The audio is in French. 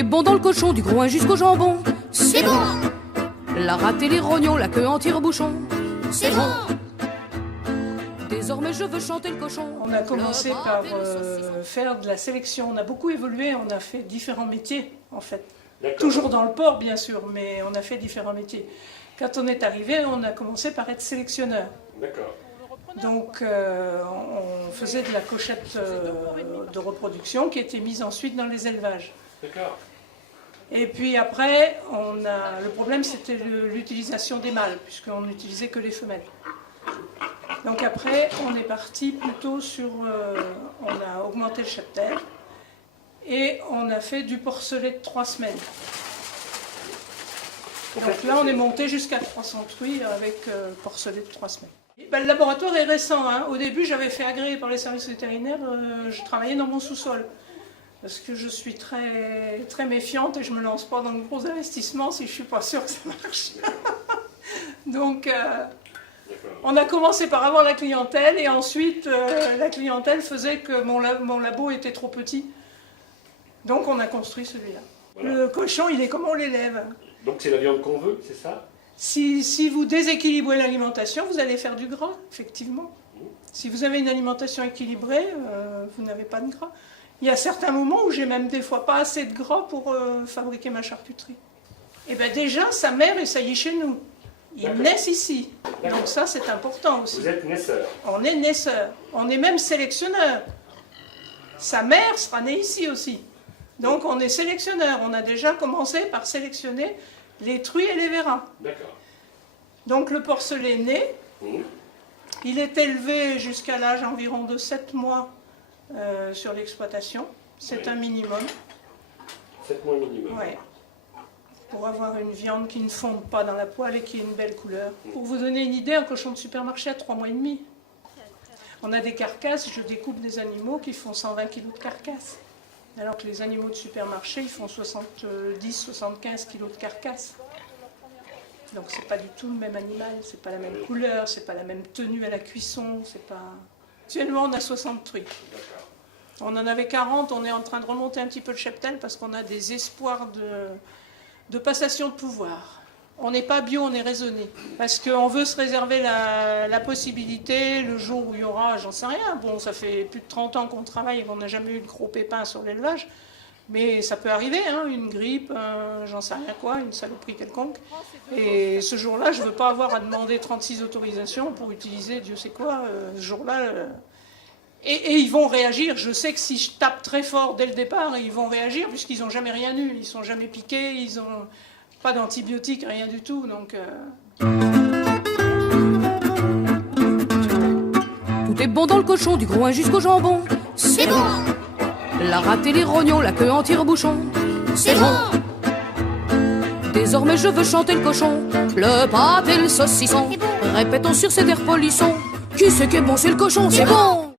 est bon dans le cochon, du groin jusqu'au jambon. C'est bon. La rate et les rognons, la queue en tire-bouchon. C'est bon. Désormais je veux chanter le cochon. On a commencé par faire de la sélection. On a beaucoup évolué, on a fait différents métiers en fait. Toujours dans le port bien sûr, mais on a fait différents métiers. Quand on est arrivé, on a commencé par être sélectionneur. D'accord. Donc on faisait de la cochette de reproduction qui était mise ensuite dans les élevages. D'accord. Et puis après, le problème c'était l'utilisation des mâles, puisqu'on n'utilisait que les femelles. Donc après, on est parti plutôt sur... on a augmenté le cheptel et on a fait du porcelet de 3 semaines. Donc là, on est monté jusqu'à 300 truies avec porcelet de 3 semaines. Et ben, le laboratoire est récent. Hein. Au début, j'avais fait agréer par les services vétérinaires. Je travaillais dans mon sous-sol. Parce que je suis très, très méfiante et je ne me lance pas dans de gros investissements si je ne suis pas sûre que ça marche. Donc... on a commencé par avoir la clientèle et ensuite la clientèle faisait que mon labo était trop petit. Donc on a construit celui-là. Voilà. Le cochon, il est comme on l'élève. Donc c'est la viande qu'on veut, c'est ça? Si vous déséquilibrez l'alimentation, vous allez faire du gras, effectivement. Si vous avez une alimentation équilibrée, vous n'avez pas de gras. Il y a certains moments où j'ai même des fois pas assez de gras pour fabriquer ma charcuterie. Et bien déjà, sa mère essaye chez nous. Ils naissent ici. Donc ça, c'est important aussi. Vous êtes naisseur. On est naisseur. On est même sélectionneur. Sa mère sera née ici aussi. Donc on est sélectionneur. On a déjà commencé par sélectionner les truies et les vérins. D'accord. Donc le porcelet est né. Il est élevé jusqu'à l'âge environ de 7 mois sur l'exploitation. C'est un minimum. 7 mois minimum. Ouais. Pour avoir une viande qui ne fonde pas dans la poêle et qui ait une belle couleur. Pour vous donner une idée, un cochon de supermarché a 3 mois et demi. On a des carcasses, je découpe des animaux qui font 120 kg de carcasse. Alors que les animaux de supermarché, ils font 70-75 kg de carcasse. Donc c'est pas du tout le même animal, c'est pas la même couleur, c'est pas la même tenue à la cuisson, c'est pas... Actuellement on a 60 truies. On en avait 40, on est en train de remonter un petit peu le cheptel parce qu'on a des espoirs de passation de pouvoir. On n'est pas bio, on est raisonné. Parce qu'on veut se réserver la possibilité, le jour où il y aura, j'en sais rien. Bon, ça fait plus de 30 ans qu'on travaille et qu'on n'a jamais eu de gros pépins sur l'élevage. Mais ça peut arriver, hein, une grippe, j'en sais rien quoi, une saloperie quelconque. Et ce jour-là, je ne veux pas avoir à demander 36 autorisations pour utiliser Dieu sait quoi, ce jour-là. Et ils vont réagir. Je sais que si je tape très fort dès le départ, ils vont réagir puisqu'ils n'ont jamais rien eu. Ils ne sont jamais piqués, ils n'ont pas d'antibiotiques, rien du tout. Donc, Tout est bon dans le cochon, du groin jusqu'au jambon. C'est bon. La rate et les rognons, la queue en tire-bouchon. C'est bon. Désormais je veux chanter le cochon, le pâté, le saucisson. Répétons sur cet air polisson. Qui c'est qui est bon, c'est le cochon, c'est bon.